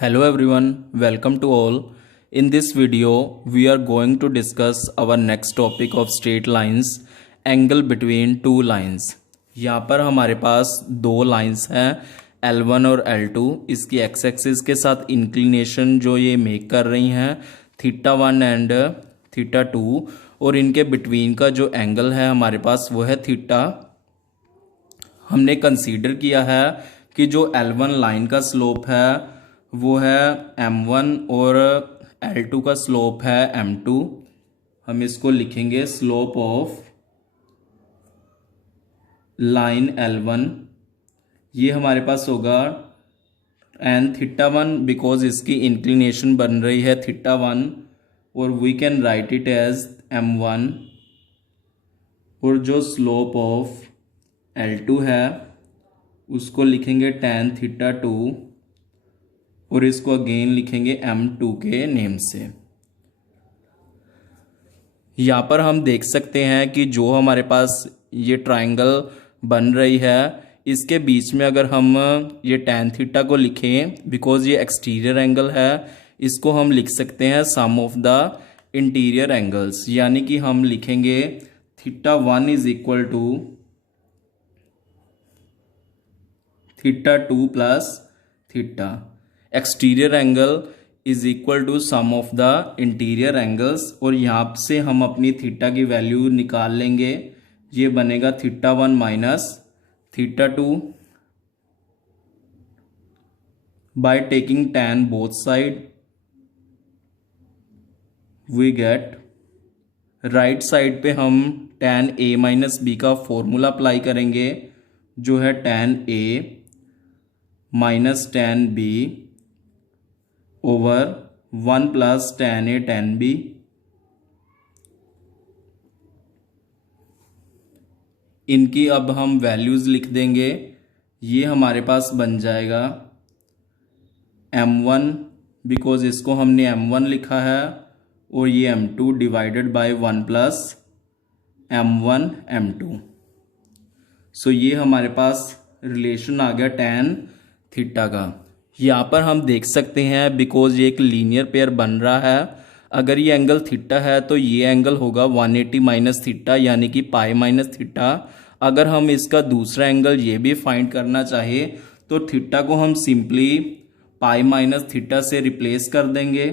Hello everyone, welcome to all. In this video, we are going to discuss our next topic of straight lines, angle between two lines. यहाँ पर हमारे पास दो lines हैं L1 और L2. इसकी x axis के साथ inclination जो ये मेक कर रही हैं θ1 एंड θ2 और इनके बिटवीन का जो एंगल है हमारे पास वो है थीटा. हमने कंसीडर किया है कि जो L1 लाइन का स्लोप है वो है m1 और L2 का स्लोप है m2. हम इसको लिखेंगे स्लोप ऑफ लाइन L1. ये हमारे पास होगा एंड θ1 बिकॉज इसकी इंक्लिनेशन बन रही है θ1 और we can write it as m1. और जो स्लोप ऑफ L2 है उसको लिखेंगे tan θ2 और इसको अगेन लिखेंगे m2 के नेम से. यहाँ पर हम देख सकते हैं कि जो हमारे पास ये ट्रायंगल बन रही है इसके बीच में अगर हम ये tan थीटा को लिखें बिकॉज ये एक्सटीरियर एंगल है, इसको हम लिख सकते हैं sum of the interior angles. यानी कि हम लिखेंगे θ1 is equal to θ2 plus theta. Exterior angle is equal to sum of the interior angles और यहाँ से हम अपनी थीटा की वैल्यू निकाल लेंगे. ये बनेगा θ1 minus θ2 by taking tan both side we get. Right side पे हम tan a माइनस बी का फॉर्मूला अप्लाई करेंगे जो है tan a माइनस tan b over 1 plus tan a tan b. इनकी अब हम वैल्यूज लिख देंगे. ये हमारे पास बन जाएगा m1 बिकॉज इसको हमने m1 लिखा है और ये m2 divided by 1 plus m1 m2. सो ये हमारे पास रिलेशन आ गया tan थीटा का. यहाँ पर हम देख सकते हैं बिकॉज ये एक लीनियर पेयर बन रहा है. अगर ये एंगल थीटा है तो ये एंगल होगा 180 माइनस थीटा यानी कि पाई माइनस थीटा. अगर हम इसका दूसरा एंगल ये भी फाइंड करना चाहे तो थीटा को हम सिंपली पाई माइनस थीटा से रिप्लेस कर देंगे.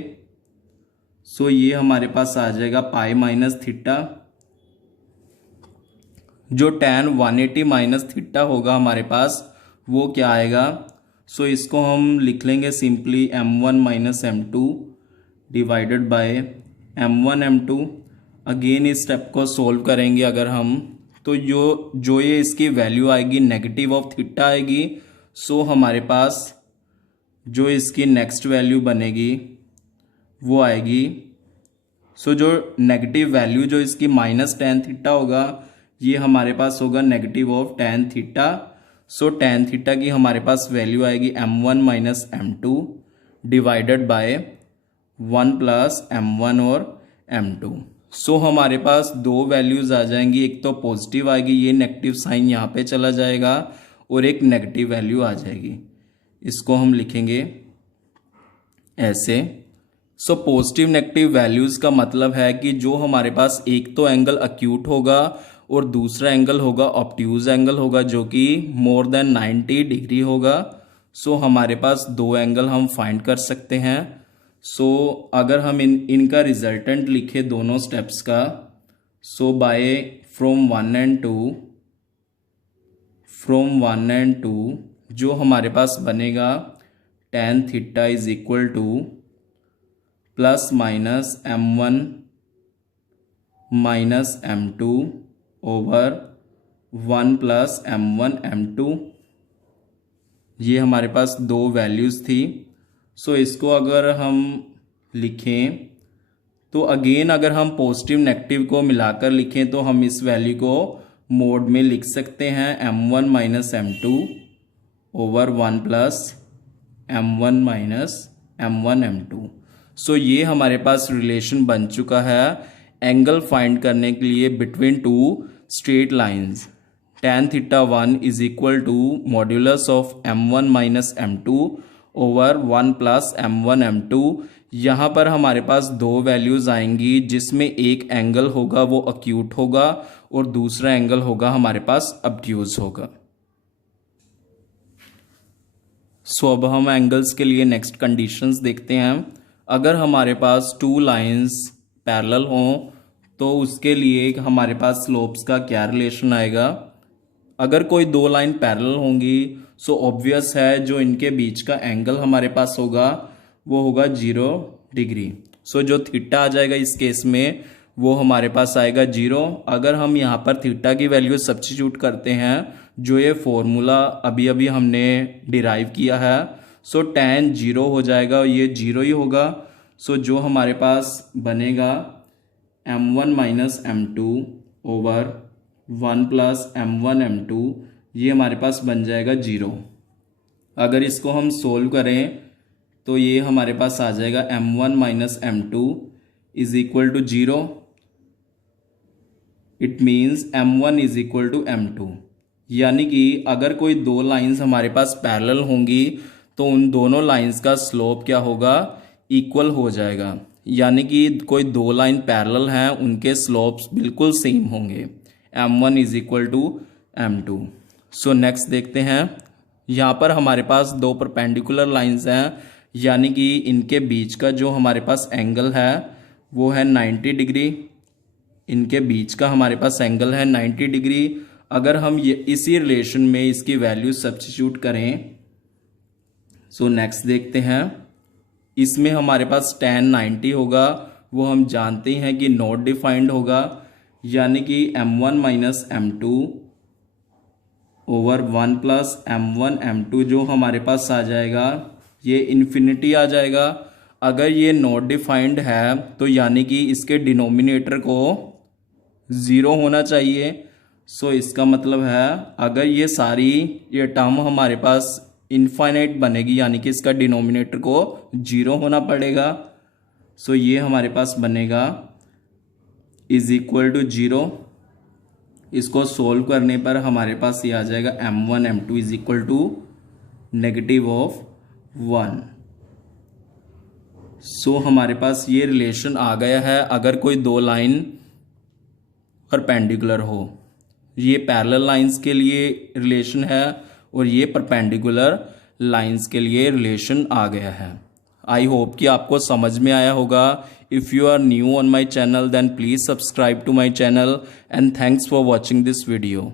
सो ये हमारे पास आ जाएगा पाई माइनस थीटा. जो tan 180 माइनस थीटा होगा हमारे पास वो क्या आएगा. सो इसको हम लिख लेंगे simply m1 minus m2 divided by m1 m2. Again इस स्टेप को सोल्व करेंगे अगर हम तो जो ये इसकी वैल्यू आएगी नेगेटिव ऑफ थीटा आएगी. सो हमारे पास जो इसकी नेक्स्ट वैल्यू बनेगी वो आएगी. सो जो नेगेटिव वैल्यू जो इसकी माइनस tan थीटा होगा ये हमारे पास होगा negative of tan theta. So tan theta की हमारे पास वैल्यू आएगी m1 minus m2 divided by 1 plus m1 और m2. सो हमारे पास दो वैल्यूज आ जाएंगी. एक तो पॉजिटिव आएगी, ये नेगेटिव साइन यहाँ पे चला जाएगा और एक नेगेटिव वैल्यू आ जाएगी. इसको हम लिखेंगे ऐसे. सो पॉजिटिव नेगेटिव वैल्यूज का मतलब है कि जो हमारे पास एक तो एंगल अक्यूट होगा और दूसरा एंगल होगा ऑब्ट्यूज एंगल होगा जो कि मोर देन 90 डिग्री होगा. सो हमारे पास दो एंगल हम फाइंड कर सकते हैं. सो अगर हम इनका रिजल्टेंट लिखे दोनों स्टेप्स का सो बाय फ्रॉम 1 एंड 2 जो हमारे पास बनेगा tan theta is equal two plus minus m1 minus m2 over 1 plus m1 m2. ये हमारे पास दो वैल्यूज़ थी. सो इसको अगर हम लिखें तो अगेन अगर हम पॉजिटिव नेगेटिव को मिलाकर लिखें तो हम इस वैल्यू को मोड में लिख सकते हैं m1 minus m2 over 1 plus m1 minus m1 m2. सो ये हमारे पास रिलेशन बन चुका है एंगल फाइंड करने के लिए between two straight lines. tan θ1 is equal to modulus of m1 minus m2 over 1 plus M1 M2। यहाँ पर हमारे पास दो वैल्यूज़ आएंगी जिसमें एक एंगल होगा वो अक्यूट होगा और दूसरा एंगल होगा हमारे पास ऑब्ट्यूज होगा। सो अब हम एंगल्स के लिए नेक्स्ट कंडीशंस देखते हैं। अगर हमारे पास टू लाइंस पैरेलल हों तो उसके लिए हमारे पास स्लोप्स का क्या रिलेशन आएगा। अगर कोई दो लाइन पैरेलल होंगी सो ऑब्वियस है जो इनके बीच का एंगल हमारे पास होगा वो होगा 0 डिग्री। सो जो थीटा आ जाएगा इस केस में वो हमारे पास आएगा 0। अगर हम यहाँ पर थीटा की वैल्यू सब्स्टिट्यूट करते हैं जो ये फॉर्मूला अभी अभी हमने डिराइव किया है, सो tan 0 हो जाएगा, ये 0 ही होगा। सो जो हमारे पास बनेगा M1 minus M2 over 1 plus M1 M2, ये हमारे पास बन जाएगा 0। अगर इसको हम सोल्व करें तो ये हमारे पास आ जाएगा M1 minus M2 is equal to 0। It means M1 is equal to M2। यानी कि अगर कोई दो लाइंस हमारे पास पैरेलल होंगी तो उन दोनों लाइंस का स्लोप क्या होगा, इक्वल हो जाएगा। यानी कि कोई दो लाइन पैरेलल हैं उनके स्लोप्स बिल्कुल सेम होंगे। M1 is equal to M2। So next देखते हैं। यहाँ पर हमारे पास दो परपेंडिकुलर लाइंस हैं, यानी कि इनके बीच का जो हमारे पास एंगल है वो है 90 डिग्री। इनके बीच का हमारे पास एंगल है 90 डिग्री। अगर हम ये इसी रिलेशन में इसकी वैल्यू सब्स्टिट्यूट करें, सो नेक्स्ट देखते हैं। इसमें हमारे पास tan 90 होगा, वो हम जानते हैं कि नॉट डिफाइंड होगा, यानी कि M1 minus M2 over 1 plus M1 M2 जो हमारे पास आ जाएगा ये इन्फिनिटी आ जाएगा। अगर ये नॉट डिफाइंड है तो यानी कि इसके डिनोमिनेटर को 0 होना चाहिए। सो इसका मतलब है अगर ये टर्म हमारे पास इनफाइनाइट बनेगी यानी कि इसका डिनोमिनेटर को 0 होना पड़ेगा। सो ये हमारे पास बनेगा इज इक्वल टू 0। इसको सोल्व करने पर हमारे पास ये आ जाएगा M1 M2 is equal to negative of 1। So हमारे पास ये रिलेशन आ गया है। अगर कोई दो लाइन परपेंडिकुलर हो, ये पैरेलल लाइंस के लिए रिलेशन है और ये परपेंडिकुलर लाइंस के लिए रिलेशन आ गया है। आई होप कि आपको समझ में आया होगा। If you are new on my channel then please subscribe to my channel and thanks for watching this video.